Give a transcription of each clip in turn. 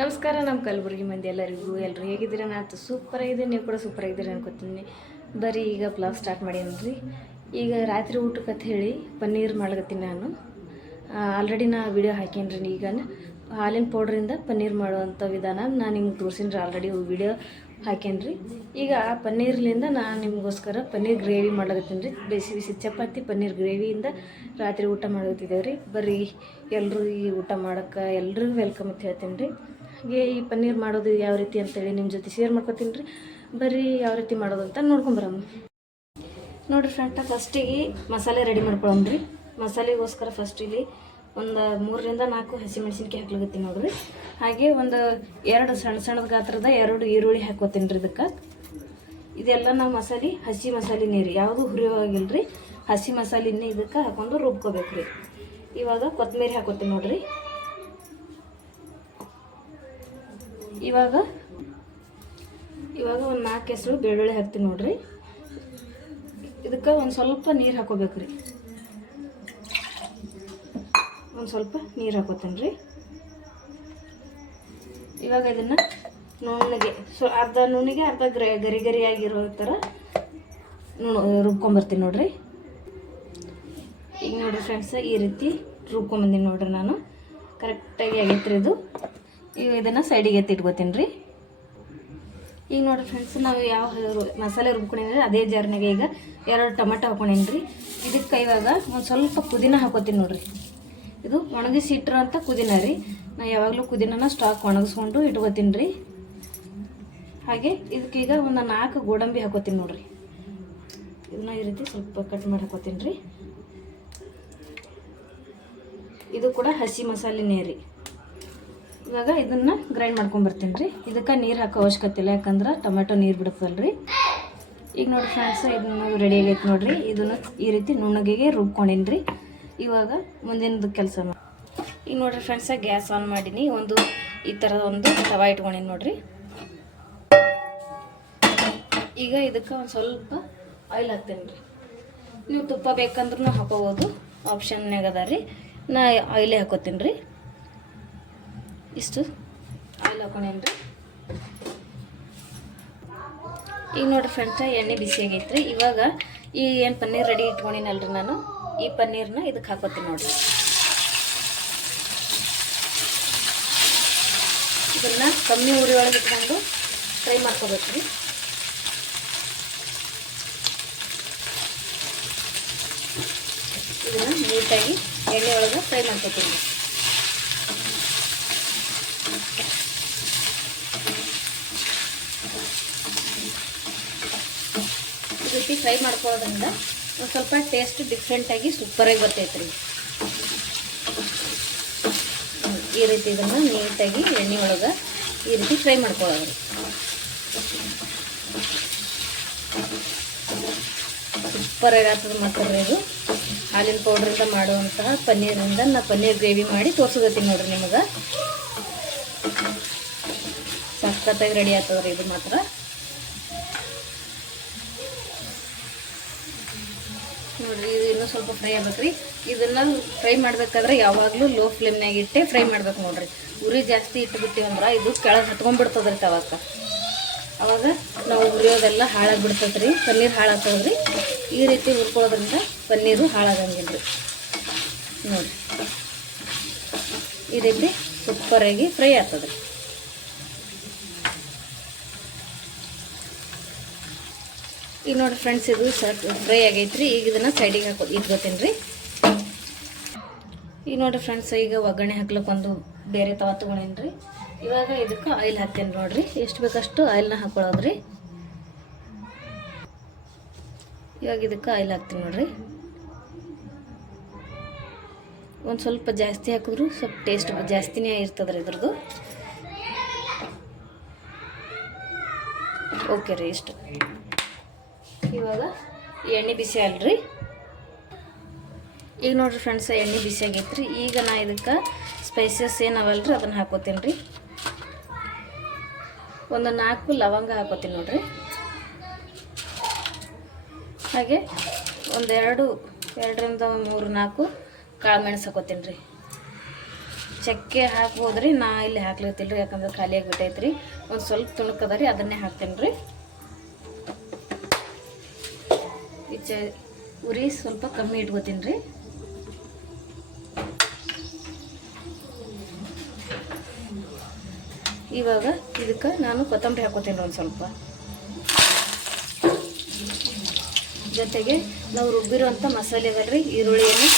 ನಮಸ್ಕಾರ. ನಮ್ಮ ಕಲಬುರಗಿ ಮಂದಿ ಎಲ್ಲರೂ ಹೇಗಿದ್ದೀರಾ? ನಾನು ಸೂಪರ್ ಆಗಿದೆ, ನೀವು ಕೂಡ ಸೂಪರ್ ಆಗಿದ್ದೀರಿ ಅನ್ಕೋತೀನಿ. ಬರೀ ಈಗ ಬ್ಲಾಗ್ ಸ್ಟಾರ್ಟ್ ಮಾಡೀನಿ. ಈಗ ರಾತ್ರಿ ಊಟಕ್ಕೆ ಅಂತ ಹೇಳಿ ಪನ್ನೀರ್ ಮಾಡ್ಲತ್ತೀನಿ ನಾನು. ಆಲ್ರೆಡಿ ನಾ ವಿಡಿಯೋ ಹಾಕೀನಿ. ಈಗ ಹಾಲಿನ ಪೌಡ್ರಿಂದ ಪನ್ನೀರ್ ಮಾಡುವಂಥ ವಿಧಾನ ನಾನು ನಿಮ್ಗೆ ತೋರಿಸಿನ್ರಿ. ಆಲ್ರೆಡಿ ವಿಡಿಯೋ ಹಾಕೇನ್ರಿ. ಈಗ ಆ ಪನ್ನೀರ್ಲಿಂದ ನಾನು ನಿಮಗೋಸ್ಕರ ಪನ್ನೀರ್ ಗ್ರೇವಿ ಮಾಡ್ಲತ್ತೀನಿ ರೀ. ಬಿಸಿ ಬಿಸಿ ಚಪಾತಿ ಪನ್ನೀರ್ ಗ್ರೇವಿಯಿಂದ ರಾತ್ರಿ ಊಟ ಮಾಡತ್ತಿದ್ದೇವೆ ರೀ. ಬರ್ರಿ ಎಲ್ಲರೂ ಈ ಊಟ ಮಾಡೋಕ್ಕೆ ಎಲ್ರಿಗೂ ವೆಲ್ಕಮ್ ಅಂತ ಹೇಳ್ತೀನಿ ರೀ. ಹಾಗೆ ಈ ಪನ್ನೀರ್ ಮಾಡೋದು ಯಾವ ರೀತಿ ಅಂತೇಳಿ ನಿಮ್ಮ ಜೊತೆ ಶೇರ್ ಮಾಡ್ಕೊತೀನಿ ರೀ. ಬರ್ರಿ ಯಾವ ರೀತಿ ಮಾಡೋದು ಅಂತ ನೋಡ್ಕೊಂಬರಮ್ಮ. ನೋಡಿರಿ ಫ್ರೆಂಡ್ಸ್, ಫಸ್ಟಿಗೆ ಮಸಾಲೆ ರೆಡಿ ಮಾಡ್ಕೊಳ್ಳೋಣ್ರಿ. ಮಸಾಲೆಗೋಸ್ಕರ ಫಸ್ಟ್ ಇಲ್ಲಿ ಒಂದು 3ರಿಂದ 4 ಹಸಿಮೆಣ್ಸಿನ್ಕಾಯಿ ಹಾಕ್ಲಿಕತ್ತೀನಿ ನೋಡ್ರಿ. ಹಾಗೆ ಒಂದು 2 ಸಣ್ಣ ಗಾತ್ರದ 2 ಈರುಳ್ಳಿ ಹಾಕೋತೀನಿ ರೀ. ಇದೆಲ್ಲ ನಾವು ಹಸಿ ಮಸಾಲೆ ನೀರು ಯಾವುದು ಹುರಿಯೋವಾಗಿಲ್ಲ ರೀ. ಹಸಿ ಮಸಾಲೆನೇ ಇದಕ್ಕೆ ಹಾಕೊಂಡು ರುಬ್ಕೋಬೇಕು ರೀ. ಇವಾಗ ಕೊತ್ತಂಬರಿ ಹಾಕೋತೀನಿ ನೋಡ್ರಿ. ಇವಾಗ ಒಂದು 4 ಹೆಸರು ಬೆಳ್ಳುಳ್ಳಿ ಹಾಕ್ತೀನಿ ನೋಡ್ರಿ. ಇದಕ್ಕೆ ಒಂದು ಸ್ವಲ್ಪ ನೀರು ಹಾಕೋಬೇಕು ರೀ. ಒಂದು ಸ್ವಲ್ಪ ನೀರು ಹಾಕೋತೀನಿ ರೀ. ಇವಾಗ ಇದನ್ನು ನುಣ್ಣಗೆ ಅರ್ಧ ನುಣ್ಣಿಗೆ ಅರ್ಧ ಗರಿ ಗರಿಯಾಗಿರೋ ಥರ ರುಬ್ಕೊಂಬರ್ತೀನಿ ನೋಡ್ರಿ. ಈಗ ನೋಡಿರಿ ಫ್ರೆಂಡ್ಸ್, ಈ ರೀತಿ ರುಬ್ಕೊಂಬಂದಿನಿ ನೋಡ್ರಿ ನಾನು. ಕರೆಕ್ಟಾಗಿ ಆಗೈತ್ರಿ ಇದು. ಈಗ ಇದನ್ನು ಸೈಡಿಗೆ ಎತ್ತಿಟ್ಕೋತೀನಿ ರೀ. ಈಗ ನೋಡಿರಿ ಫ್ರೆಂಡ್ಸ್, ನಾವು ಯಾವ ಮಸಾಲೆ ರುಬ್ಕೊಂಡಿದ್ರೆ ಅದೇ ಜಾರ್ನಾಗೆ ಈಗ 2 ಟೊಮೆಟೊ ಹಾಕೊಂಡೇನಿ ರೀ. ಇದಕ್ಕೆ ಇವಾಗ ಒಂದು ಸ್ವಲ್ಪ ಪುದೀನ ಹಾಕೋತೀನಿ ನೋಡ್ರಿ. ಇದು ಒಣಗಿಸಿ ಇಟ್ಟಿರೋಂಥ ಪುದೀನ ರೀ. ನಾನು ಯಾವಾಗಲೂ ಪುದೀನನ ಸ್ಟಾಕ್ ಒಣಗಿಸ್ಕೊಂಡು ಇಟ್ಕೋತೀನಿ ರೀ. ಹಾಗೆ ಇದಕ್ಕೀಗ ಒಂದು 4 ಗೋಡಂಬಿ ಹಾಕೋತೀನಿ ನೋಡ್ರಿ. ಇದನ್ನ ಈ ರೀತಿ ಸ್ವಲ್ಪ ಕಟ್ ಮಾಡಿ ಹಾಕೋತೀನಿ ರೀ. ಇದು ಕೂಡ ಹಸಿ ಮಸಾಲೆನೇ ರೀ. ಇವಾಗ ಇದನ್ನು ಗ್ರೈಂಡ್ ಮಾಡ್ಕೊಂಬರ್ತೀನಿ ರೀ. ಇದಕ್ಕೆ ನೀರು ಹಾಕೋ ಅವಶ್ಯಕತೆ ಇಲ್ಲ, ಯಾಕಂದ್ರೆ ಟೊಮೆಟೊ ನೀರು ಬಿಡುತ್ತಲ್ಲ ರೀ. ಈಗ ನೋಡಿ ಫ್ರೆಂಡ್ಸ್, ಇದನ್ನು ರೆಡಿ ಆಗೈತೆ ನೋಡಿರಿ. ಇದನ್ನು ಈ ರೀತಿ ನುಣ್ಣಗೆ ರುಬ್ಕೊಂಡೀನಿ ರೀ. ಇವಾಗ ಮುಂದಿನದು ಕೆಲಸ ಮಾಡಿ. ಈಗ ನೋಡಿರಿ ಫ್ರೆಂಡ್ಸ, ಗ್ಯಾಸ್ ಆನ್ ಮಾಡೀನಿ. ಈ ಥರದ ಒಂದು ತವಾ ಇಟ್ಕೊಂಡೀನಿ ನೋಡಿರಿ. ಈಗ ಇದಕ್ಕೆ ಒಂದು ಸ್ವಲ್ಪ ಆಯಿಲ್ ಹಾಕ್ತೇನೆ ರೀ. ನೀವು ತುಪ್ಪ ಬೇಕಂದ್ರೂ ಹಾಕೋಬೋದು, ಆಪ್ಷನ್ನಾಗ ಅದ ರೀ. ನಾ ಆಯಿಲೇ ಹಾಕೋತೀನಿ ರೀ. ಇಷ್ಟು ಆಯಿಲ್ ಹಾಕೊಂಡೇನಿ ರೀ. ಈಗ ನೋಡಿರಿ ಫ್ರೆಂಡ್ಸ, ಎಣ್ಣೆ ಬಿಸಿ ಆಗೈತ್ರಿ. ಇವಾಗ ಈ ಏನು ಪನ್ನೀರ್ ರೆಡಿ ಇಟ್ಕೊಂಡಿನಲ್ರಿ ನಾನು, ಈ ಪನ್ನೀರ್ನ ಇದಕ್ಕೆ ಹಾಕೋತೀನಿ ನೋಡಿರಿ. ಇದನ್ನು ಕಮ್ಮಿ ಉರಿ ಒಳಗೆ ಇಟ್ಕೊಂಡು ಫ್ರೈ ಮಾಡ್ಕೋಬೇಕು ರೀ. ಇದನ್ನು ನೀಟಾಗಿ ಎಣ್ಣೆ ಒಳಗೆ ಫ್ರೈ ಮಾಡ್ಕೋತೀನಿ. ಈ ರೀತಿ ಫ್ರೈ ಮಾಡ್ಕೊಳ್ಳೋದ್ರಿಂದ ಒಂದು ಸ್ವಲ್ಪ ಟೇಸ್ಟ್ ಡಿಫ್ರೆಂಟಾಗಿ ಸೂಪರಾಗಿ ಬರ್ತೈತೆ ರೀ. ಈ ರೀತಿ ಇದನ್ನು ನೀಟಾಗಿ ಎಣ್ಣೆ ಒಳಗೆ ಈ ರೀತಿ ಫ್ರೈ ಮಾಡ್ಕೊಳ್ಳೋದು. ಸೂಪರಾಗಿ ಆಗ್ತದೆ ಮಾಡ್ತಾರೆ. ಇದು ಹಾಲಿನ ಪೌಡ್ರಿಂದ ಮಾಡುವಂತಹ ಪನ್ನೀರಿಂದ ನಾ ಪನ್ನೀರ್ ಗ್ರೇವಿ ಮಾಡಿ ತೋರಿಸ್ಕೊತೀನಿ ನೋಡ್ರಿ ನಿಮಗೆ. ಸಖತ್ತಾಗಿ ರೆಡಿ ಆಗ್ತದೆ ರೀ ಇದು ಮಾತ್ರ. ನೋಡಿರಿ, ಇದು ಇನ್ನೂ ಸ್ವಲ್ಪ ಫ್ರೈ ಆಗ್ಬೇಕು ರೀ. ಇದನ್ನು ಫ್ರೈ ಮಾಡಬೇಕಾದ್ರೆ ಯಾವಾಗಲೂ ಲೋ ಫ್ಲೇಮ್ನಾಗ ಇಟ್ಟೆ ಫ್ರೈ ಮಾಡ್ಬೇಕು ನೋಡಿರಿ. ಉರಿ ಜಾಸ್ತಿ ಇಟ್ಬಿಟ್ಟಿವಂದ್ರೆ ಇದು ಕೆಳಗೆ ಹತ್ಕೊಂಡ್ಬಿಡ್ತದೆ ರೀ ತವಾಕ. ಅವಾಗ ನಾವು ಉರಿಯೋದೆಲ್ಲ ಹಾಳಾಗಿಬಿಡ್ತದೆ ರೀ, ಪನ್ನೀರ್ ಹಾಳಾಗ್ತದೆ ರೀ. ಈ ರೀತಿ ಹುರ್ಕೊಳ್ಳೋದ್ರಿಂದ ಪನ್ನೀರು ಹಾಳಾಗಂಗಿಲ್ಲ ರೀ. ನೋಡಿರಿ, ಈ ರೀತಿ ಸೂಪರಾಗಿ ಫ್ರೈ ಆಗ್ತದೆ ರೀ. ಈಗ ನೋಡಿ ಫ್ರೆಂಡ್ಸ್, ಇದು ಫ್ರೈ ಆಗೈತೆ ರೀ. ಈಗ ಇದನ್ನು ಸೈಡಿಗೆ ಇಟ್ಕೋತೀನಿ ರೀ. ಈಗ ನೋಡಿರಿ ಫ್ರೆಂಡ್ಸ್, ಈಗ ಒಗ್ಗರಣೆ ಹಾಕ್ಲಿಕ್ಕೆ ಒಂದು ಬೇರೆ ತವಾ ತೊಗೊಂಡೇನಿ ರೀ. ಇವಾಗ ಇದಕ್ಕೆ ಆಯಿಲ್ ಹಾಕ್ತೇನೆ ನೋಡಿರಿ. ಎಷ್ಟು ಬೇಕಷ್ಟು ಆಯಿಲ್ನ ಹಾಕ್ಕೊಳ್ಳೋದು ರೀ. ಇವಾಗ ಇದಕ್ಕೆ ಆಯಿಲ್ ಹಾಕ್ತೀನಿ ನೋಡಿರಿ. ಒಂದು ಸ್ವಲ್ಪ ಜಾಸ್ತಿ ಹಾಕಿದ್ರು ಸ್ವಲ್ಪ ಟೇಸ್ಟ್ ಜಾಸ್ತಿನೇ ಇರ್ತದೆ ರೀ ಇದ್ರದ್ದು. ಓಕೆ ರೀ, ಇಷ್ಟು. ಇವಾಗ ಎಣ್ಣೆ ಬಿಸಿ ಅಲ್ರಿ. ಈಗ ನೋಡಿರಿ ಫ್ರೆಂಡ್ಸ್, ಎಣ್ಣೆ ಬಿಸಿ ಆಗೈತೆ ರೀ. ಈಗ ನಾ ಇದಕ್ಕೆ ಸ್ಪೈಸಸ್ ಏನು ಅವಲ್ರಿ ಅದನ್ನು ಹಾಕೋತೀನಿ ರೀ. ಒಂದು 4 ಲವಂಗ ಹಾಕೋತೀನಿ ನೋಡಿರಿ. ಹಾಗೆ ಒಂದು 2 2ರಿಂದ 3 4 ಕಾಳು ಮೆಣಸು ಹಾಕೋತೀನಿ ರೀ. ಚಕ್ಕೆ ಹಾಕ್ಬೋದ್ರಿ. ನಾ ಇಲ್ಲಿ ಹಾಕ್ಲತ್ತಿಲ್ಲ ರೀ, ಯಾಕಂದ್ರೆ ಖಾಲಿ ಆಗಿಬಿಟ್ಟೈತ್ರಿ. ಒಂದು ಸ್ವಲ್ಪ ತುಣುಕದ ರೀ, ಅದನ್ನೇ ಹಾಕ್ತೇನೆ ರೀ. ಉರಿ ಸ್ವಲ್ಪ ಕಮ್ಮಿ ಇಟ್ಕೋತೀನಿ ರೀ. ಇವಾಗ ಇದಕ್ಕೆ ನಾನು ಕೊತ್ತಂಬರಿ ಹಾಕೋತೀನಿ ಒಂದು ಸ್ವಲ್ಪ. ಜೊತೆಗೆ ನಾವು ರುಬ್ಬಿರುವಂಥ ಮಸಾಲೆ ಅದಲ್ರಿ, ಈರುಳ್ಳಿಯನ್ನು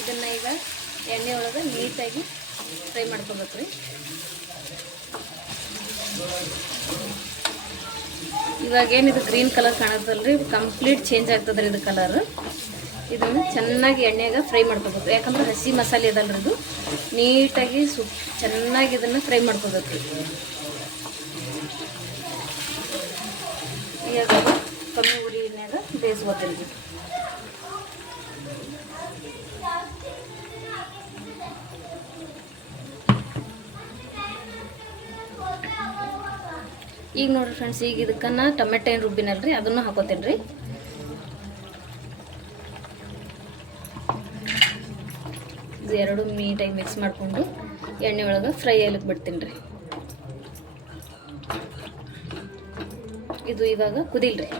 ಇದನ್ನು ಈಗ ಎಣ್ಣೆ ಒಳಗೆ ನೀಟಾಗಿ ಫ್ರೈ ಮಾಡ್ಕೋಬೇಕು ರೀ. ಇವಾಗ ಏನಿದು ಗ್ರೀನ್ ಕಲರ್ ಕಾಣುತ್ತಲ್ರಿ, ಕಂಪ್ಲೀಟ್ ಚೇಂಜ್ ಆಗ್ತದೆ ರೀ ಇದು ಕಲರ್. ಇದನ್ನು ಚೆನ್ನಾಗಿ ಎಣ್ಣೆಗೆ ಫ್ರೈ ಮಾಡ್ಕೋಬೇಕು, ಯಾಕಂದ್ರೆ ಹಸಿ ಮಸಾಲೆ ಇದಲ್ರಿ ಇದು. ನೀಟಾಗಿ ಚೆನ್ನಾಗಿ ಇದನ್ನು ಫ್ರೈ ಮಾಡ್ಕೋಬೇಕು ರೀ. ಈಗ ಕಮ್ಮಿ ಉರಿನಾಗ ಬೇಯಿಸ್ಕೋತೀನಿ ರೀ. ಈಗ ನೋಡ್ರಿ ಫ್ರೆಂಡ್ಸ್, ಈಗ ಇದಕ್ಕೆ ನಾ ಟೊಮೆಟೊ ಏನು ರುಬ್ಬಿನಲ್ರಿ ಅದನ್ನು ಹಾಕೋತೀನಿ ರೀ. ಇದು ಎರಡು ನೀಟಾಗಿ ಮಿಕ್ಸ್ ಮಾಡಿಕೊಂಡು ಎಣ್ಣೆ ಒಳಗೆ ಫ್ರೈ ಆಗ್ಲಿಕ್ಕೆ ಬಿಡ್ತೀನಿ ರೀ. ಇದು ಇವಾಗ ಕುದಿಲ್ರಿ.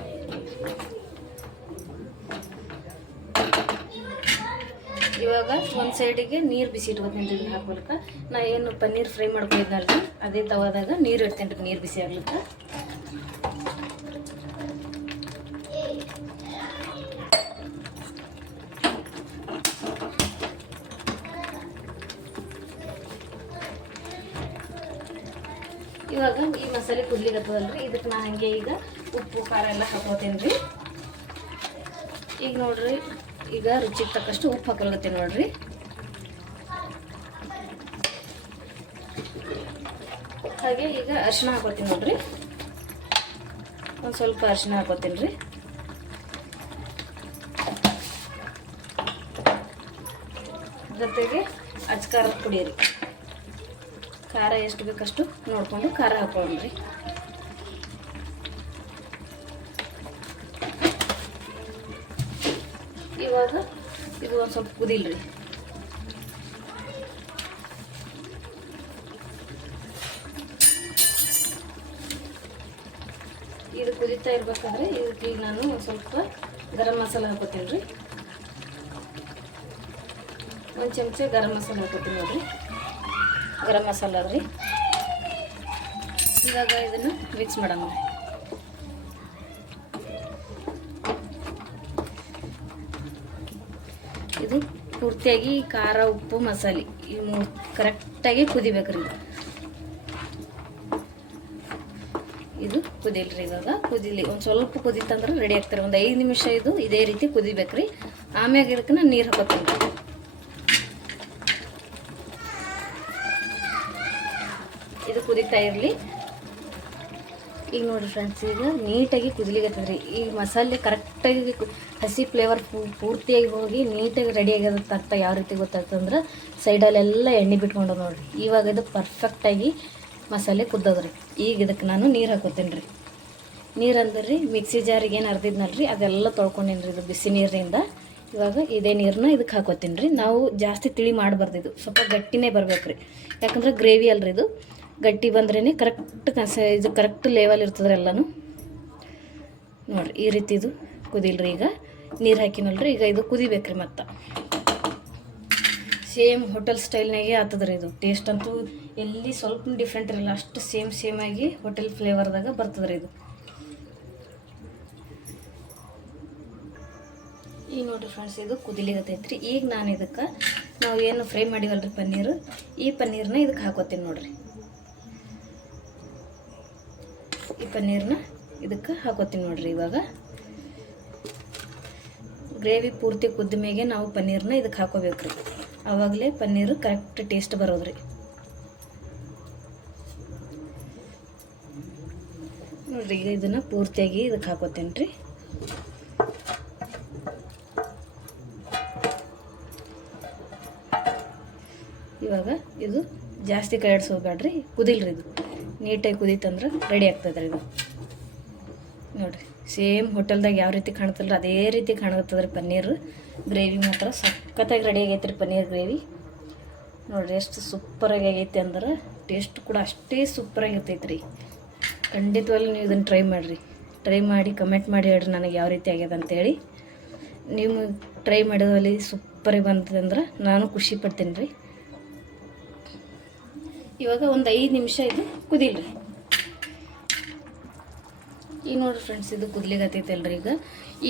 ಇವಾಗ ಒಂದು ಸೈಡಿಗೆ ನೀರು ಬಿಸಿ ಇಟ್ಕೊತೀನಿ ರೀ ಹಾಕೋಲಿಕ್ಕೆ. ನಾ ಏನು ಪನ್ನೀರ್ ಫ್ರೈ ಮಾಡ್ಕೊಂಡಿದ್ನಲ್ರಿ ಅದೇ ತವಾದಾಗ ನೀರು ಇಡ್ತೀನಿ ರೀ, ನೀರು ಬಿಸಿ ಆಗ್ಲಿಕ್ಕೆ. ಇವಾಗ ಈ ಮಸಾಲೆ ಕುದ್ಲಿಗತ್ತದಲ್ರಿ, ಇದಕ್ಕೆ ನಾ ಹಂಗೆ ಈಗ ಉಪ್ಪು ಖಾರ ಎಲ್ಲ ಹಾಕೋತೀನಿ ರೀ. ಈಗ ನೋಡ್ರಿ, ಈಗ ರುಚಿಗೆ ತಕ್ಕಷ್ಟು ಉಪ್ಪು ಹಾಕೊಳಗತ್ತೀನಿ ನೋಡ್ರಿ. ಹಾಗೆ ಈಗ ಅರಿಶಿನ ಹಾಕೋತೀನಿ ನೋಡ್ರಿ. ಒಂದು ಸ್ವಲ್ಪ ಅರಿಶಿನ ಹಾಕೋತೀನಿ ರೀ. ಜೊತೆಗೆ ಅಚ್ಕಾರದ ಪುಡಿ ರೀ. ಖಾರ ಎಷ್ಟು ಬೇಕಷ್ಟು ನೋಡಿಕೊಂಡು ಖಾರ ಹಾಕೊಳ್ಳ್ರಿ. ಇವಾಗ ಇದು ಒಂದು ಸ್ವಲ್ಪ ಕುದಿಲ್ರಿ. ಇದು ಕುದೀತಾ ಇರ್ಬೇಕಾದ್ರೆ ಇದಕ್ಕೆ ಈಗ ನಾನು ಒಂದು ಸ್ವಲ್ಪ ಗರಂ ಮಸಾಲ ಹಾಕೋತೀನಿ ರೀ. ಒಂದು ಚಮಚ ಗರಂ ಮಸಾಲ ಹಾಕೋತೀನಿ ನೋಡ್ರಿ. ಗರಂ ಮಸಾಲ ರೀ. ಇವಾಗ ಇದನ್ನು ಮಿಕ್ಸ್ ಮಾಡೋಣ. ಇದು ಪೂರ್ತಿಯಾಗಿ ಖಾರ ಉಪ್ಪು ಮಸಾಲೆ ಇವು ಕರೆಕ್ಟಾಗಿ ಕುದಿಬೇಕ್ರಿ. ಇದು ಕುದಿಲ್ರಿ. ಇವಾಗ ಕುದಿಲಿ, ಒಂದು ಸ್ವಲ್ಪ ಕುದಿತಂದ್ರೆ ರೆಡಿ ಆಗ್ತಾರೆ. ಒಂದು 5 ನಿಮಿಷ ಇದು ಇದೇ ರೀತಿ ಕುದಿಬೇಕ್ರಿ. ಆಮ್ಯಾಗ ಇದಕ್ಕೆ ನಾನು ನೀರು ಹಾಕೋತೀನಿ. ಇದು ಕುದಿತಾ ಇರಲಿ. ಈಗ ನೋಡಿರಿ ಫ್ರೆಂಡ್ಸ್, ಈಗ ನೀಟಾಗಿ ಕುದಿಲಿಗತ್ತದ್ರಿ. ಈ ಮಸಾಲೆ ಕರೆಕ್ಟಾಗಿ ಹಸಿ ಫ್ಲೇವರ್ ಪೂರ್ತಿಯಾಗಿ ಹೋಗಿ ನೀಟಾಗಿ ರೆಡಿ ಆಗಿರುತ್ತೆ. ಅಂತ ಯಾವ ರೀತಿ ಗೊತ್ತಾಗ್ತಂದ್ರೆ ಸೈಡಲ್ಲೆಲ್ಲ ಎಣ್ಣೆ ಬಿಟ್ಕೊಂಡು ನೋಡಿರಿ. ಇವಾಗ ಇದು ಪರ್ಫೆಕ್ಟಾಗಿ ಮಸಾಲೆ ಕುದ್ದದ್ರಿ. ಈಗ ಇದಕ್ಕೆ ನಾನು ನೀರು ಹಾಕೋತೀನಿ ರೀ. ನೀರು ಅಂದ್ರೆ ರೀ, ಮಿಕ್ಸಿ ಜಾರಿಗೆ ಏನು ಅರ್ದಿದ್ನಲ್ರಿ ಅದೆಲ್ಲ ತೊಳ್ಕೊಂಡೀನಿ ರೀ ಇದು ಬಿಸಿ ನೀರಿನಿಂದ. ಇವಾಗ ಇದೇ ನೀರನ್ನ ಇದಕ್ಕೆ ಹಾಕೋತೀನಿ ರೀ. ನಾವು ಜಾಸ್ತಿ ತಿಳಿ ಮಾಡಬಾರ್ದು, ಇದು ಸ್ವಲ್ಪ ಗಟ್ಟಿನೇ ಬರ್ಬೇಕು ರೀ. ಯಾಕಂದ್ರೆ ಗ್ರೇವಿ ಅಲ್ರಿ, ಇದು ಗಟ್ಟಿ ಬಂದ್ರೇ ಕರೆಕ್ಟ್ ಇದು ಕರೆಕ್ಟ್ ಲೆವೆಲ್ ಇರ್ತದ್ರಿ ಎಲ್ಲನೂ. ನೋಡಿರಿ ಈ ರೀತಿ ಇದು ಕುದಿಲ್ರಿ. ಈಗ ನೀರು ಹಾಕಿನಲ್ರಿ, ಈಗ ಇದು ಕುದಿಬೇಕ್ರಿ. ಮತ್ತು ಸೇಮ್ ಹೋಟೆಲ್ ಸ್ಟೈಲ್ನಾಗೆ ಆಗ್ತದ್ರಿ ಇದು. ಟೇಸ್ಟ್ ಅಂತೂ ಎಲ್ಲಿ ಸ್ವಲ್ಪ ಡಿಫ್ರೆಂಟ್ ಇರಲ್ಲ, ಅಷ್ಟು ಸೇಮ್ ಆಗಿ ಹೋಟೆಲ್ ಫ್ಲೇವರ್ದಾಗ ಬರ್ತದ್ರಿ ಇದು. ಈಗ ನೋಡಿರಿ ಫ್ರೆಂಡ್ಸ್, ಇದು ಕುದಿಲಿಗತ್ತೈತ್ರಿ. ಈಗ ನಾನು ಇದಕ್ಕೆ ನಾವು ಏನು ಫ್ರೈ ಮಾಡಿವಲ್ರಿ ಪನ್ನೀರು, ಈ ಪನ್ನೀರನ್ನ ಇದಕ್ಕೆ ಹಾಕೋತೀನಿ ನೋಡಿರಿ. ಈ ಪನ್ನೀರನ್ನ ಇದಕ್ಕೆ ಹಾಕೋತೀನಿ ನೋಡಿರಿ. ಇವಾಗ ಗ್ರೇವಿ ಪೂರ್ತಿ ಕುದ್ದ ಮೇಗೆ ನಾವು ಪನ್ನೀರನ್ನ ಇದಕ್ಕೆ ಹಾಕೋಬೇಕ್ರಿ. ಆವಾಗಲೇ ಪನ್ನೀರು ಕರೆಕ್ಟ್ ಟೇಸ್ಟ್ ಬರೋದ್ರಿ. ನೋಡಿರಿ, ಈಗ ಇದನ್ನು ಪೂರ್ತಿಯಾಗಿ ಇದಕ್ಕೆ ಹಾಕೋತೀನಿ ರೀ. ಇವಾಗ ಇದು ಜಾಸ್ತಿ ಕೈ ಆಡಿಸೋಬೇಡ್ರಿ, ಕುದಿಲ್ರಿ. ಇದು ನೀಟಾಗಿ ಕುದೀತಂದ್ರೆ ರೆಡಿ ಆಗ್ತದ್ರಿ ಇದು. ನೋಡಿರಿ ಸೇಮ್ ಹೋಟೆಲ್ದಾಗ ಯಾವ ರೀತಿ ಕಾಣ್ತಲ್ಲ ಅದೇ ರೀತಿ ಕಾಣುತ್ತದೆ ರೀ ಪನ್ನೀರು. ಗ್ರೇವಿ ಮಾತ್ರ ಸಖತ್ತಾಗಿ ರೆಡಿ ಆಗೈತೆ ರೀ ಪನ್ನೀರ್ ಗ್ರೇವಿ. ನೋಡಿರಿ ಎಷ್ಟು ಸೂಪರಾಗಿ ಆಗೈತೆ ಅಂದ್ರೆ ಟೇಸ್ಟ್ ಕೂಡ ಅಷ್ಟೇ ಸೂಪರಾಗಿ ಇರ್ತೈತೆ ರೀ. ಖಂಡಿತವಾಗ್ಲೂ ನೀವು ಇದನ್ನು ಟ್ರೈ ಮಾಡಿ ಕಮೆಂಟ್ ಮಾಡಿ ಹೇಳ್ರಿ ನನಗೆ ಯಾವ ರೀತಿ ಆಗ್ಯದ ಅಂತೇಳಿ. ನೀವು ಟ್ರೈ ಮಾಡೋದ್ರಲ್ಲಿ ಸೂಪರಾಗಿ ಬಂತದೆ ಅಂದ್ರೆ ನಾನು ಖುಷಿ ಪಡ್ತೀನಿ ರೀ. ಇವಾಗ ಒಂದು 5 ನಿಮಿಷ ಇದು ಕುದಿಲ್ರಿ. ಈಗ ನೋಡಿರಿ ಫ್ರೆಂಡ್ಸ್, ಇದು ಕುದ್ಲಿಗತ್ತೈತಲ್ರಿ.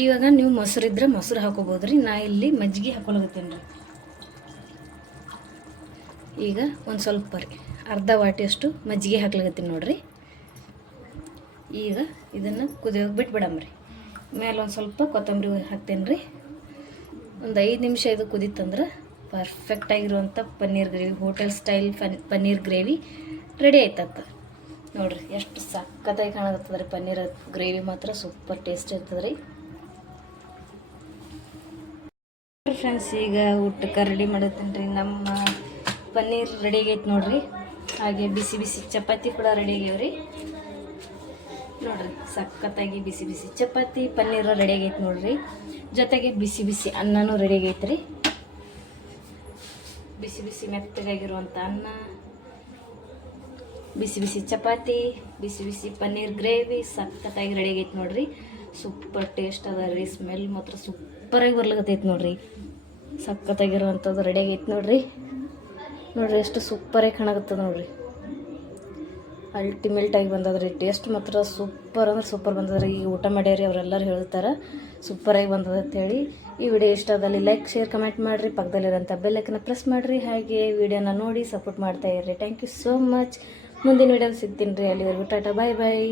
ಇವಾಗ ನೀವು ಮೊಸರು ಇದ್ರೆ ಮೊಸರು ಹಾಕೋಬೋದು ರೀ. ನಾ ಇಲ್ಲಿ ಮಜ್ಜಿಗೆ ಹಾಕೊಳಗತ್ತೀನಿ ರೀ. ಈಗ ಒಂದು ಸ್ವಲ್ಪ ರೀ ಅರ್ಧ ವಾಟಿಯಷ್ಟು ಮಜ್ಜಿಗೆ ಹಾಕ್ಲಾಗತ್ತೀನಿ ನೋಡಿರಿ. ಈಗ ಇದನ್ನು ಕುದಿಯೋಗಿ ಬಿಟ್ಬಿಡಮ್ರಿ. ಮೇಲೆ ಒಂದು ಸ್ವಲ್ಪ ಕೊತ್ತಂಬರಿ ಹಾಕ್ತೇನೆ ರೀ. ಒಂದು 5 ನಿಮಿಷ ಇದು ಕುದಿತಂದ್ರೆ ಪರ್ಫೆಕ್ಟಾಗಿರುವಂಥ paneer gravy, hotel style paneer gravy ready ಆಯ್ತಂತ. ನೋಡಿರಿ ಎಷ್ಟು ಸಖತ್ತಾಗಿ ಕಾಣಕತ್ತದ ರೀ. ಪನ್ನೀರ್ ಗ್ರೇವಿ ಮಾತ್ರ ಸೂಪರ್ ಟೇಸ್ಟ್ ಇರ್ತದೆ ರೀ. ಫ್ರೆಂಡ್ಸ್, ಈಗ ಊಟಕ್ಕೆ ರೆಡಿ ಮಾಡತ್ತೀನಿ ರೀ. ನಮ್ಮ ಪನ್ನೀರ್ ರೆಡಿ ಆಗೈತೆ ನೋಡಿರಿ. ಹಾಗೆ ಬಿಸಿ ಬಿಸಿ ಚಪಾತಿ ಕೂಡ ರೆಡಿ ಆಗ್ಯಾವ್ರಿ. ನೋಡಿರಿ ಸಖತ್ತಾಗಿ ಬಿಸಿ ಬಿಸಿ ಚಪಾತಿ ಪನ್ನೀರು ರೆಡಿ ಆಗೈತೆ ನೋಡಿರಿ. ಜೊತೆಗೆ ಬಿಸಿ ಬಿಸಿ ಅನ್ನನೂ ರೆಡಿ ಆಗೈತೆ ರೀ. ಬಿಸಿ ಬಿಸಿ ಮೆತ್ತಗಾಗಿರುವಂಥ ಅನ್ನ, ಬಿಸಿ ಬಿಸಿ ಚಪಾತಿ, ಬಿಸಿ ಬಿಸಿ ಪನ್ನೀರ್ ಗ್ರೇವಿ ಸಖತ್ತಾಗಿ ರೆಡಿ ಆಗೈತೆ ನೋಡಿರಿ. ಸೂಪರ್ ಟೇಸ್ಟ್ ಅದ ರೀ. ಸ್ಮೆಲ್ ಮಾತ್ರ ಸೂಪರಾಗಿ ಬರ್ಲಾಗತ್ತೈತೆ ನೋಡಿರಿ. ಸಖತ್ತಾಗಿರುವಂಥದ್ದು ರೆಡಿ ಆಗೈತೆ ನೋಡಿರಿ. ನೋಡಿರಿ ಎಷ್ಟು ಸೂಪರಾಗಿ ಕಾಣಕತ್ತದ ನೋಡಿರಿ. ಅಲ್ಟಿಮೇಟಾಗಿ ಬಂದದ್ರಿ. ಟೇಸ್ಟ್ ಮಾತ್ರ ಸೂಪರ್ ಅಂದ್ರೆ ಸೂಪರ್ ಬಂದದ್ರಿ. ಈಗ ಊಟ ಮಾಡ್ಯಾರಿ ಅವರೆಲ್ಲರೂ ಹೇಳ್ತಾರೆ ಸೂಪರಾಗಿ ಬಂದದ ಅಂತೇಳಿ. ಈ ವಿಡಿಯೋ ಇಷ್ಟ ಆದಲ್ಲಿ ಲೈಕ್, ಶೇರ್, ಕಮೆಂಟ್ ಮಾಡಿರಿ. ಪಕ್ಕದಲ್ಲಿರೋಂಥ ಬೆಲ್ಲೈಕನ್ನ ಪ್ರೆಸ್ ಮಾಡಿರಿ. ಹಾಗೆ ವಿಡಿಯೋನ ನೋಡಿ ಸಪೋರ್ಟ್ ಮಾಡ್ತಾ ಇರ್ರಿ. Thank you so much. ಮುಂದಿನ ವಿಡಿಯೋದಲ್ಲಿ ಸಿಗ್ತೀನಿ ರೀ. ಅಲ್ಲಿವರೆಗೂ ಟಾಟಾ, ಬಾಯ್ ಬಾಯ್.